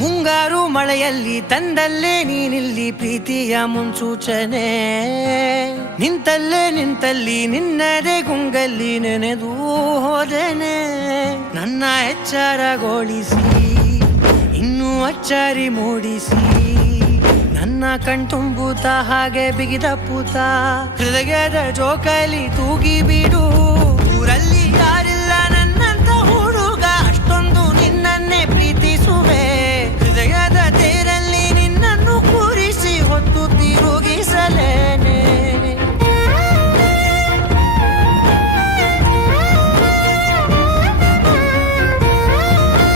ಮುಂಗಾರು ಮಳೆಯಲ್ಲಿ ತಂದಲ್ಲೇ ನೀನಿಲ್ಲಿ ಪ್ರೀತಿಯ ಮುನ್ಸೂಚನೆ, ನಿಂತಲ್ಲಿ ನಿನ್ನದೇ ಗುಂಗಲ್ಲಿ ನೆನೆದು ಹೋದೆನೆ. ನನ್ನ ಎಚ್ಚರಗೊಳಿಸಿ ಇನ್ನೂ ಅಚ್ಚರಿ ಮೂಡಿಸಿ, ನನ್ನ ಕಣ್ತುಂಬುತ್ತ ಹಾಗೆ ಬಿಗಿದ ಪೂತ ಹೃದಯದ ಜೋಕಾಲಿ ತೂಗಿ ಬಿಡು. ಊರಲ್ಲಿ ಯಾರು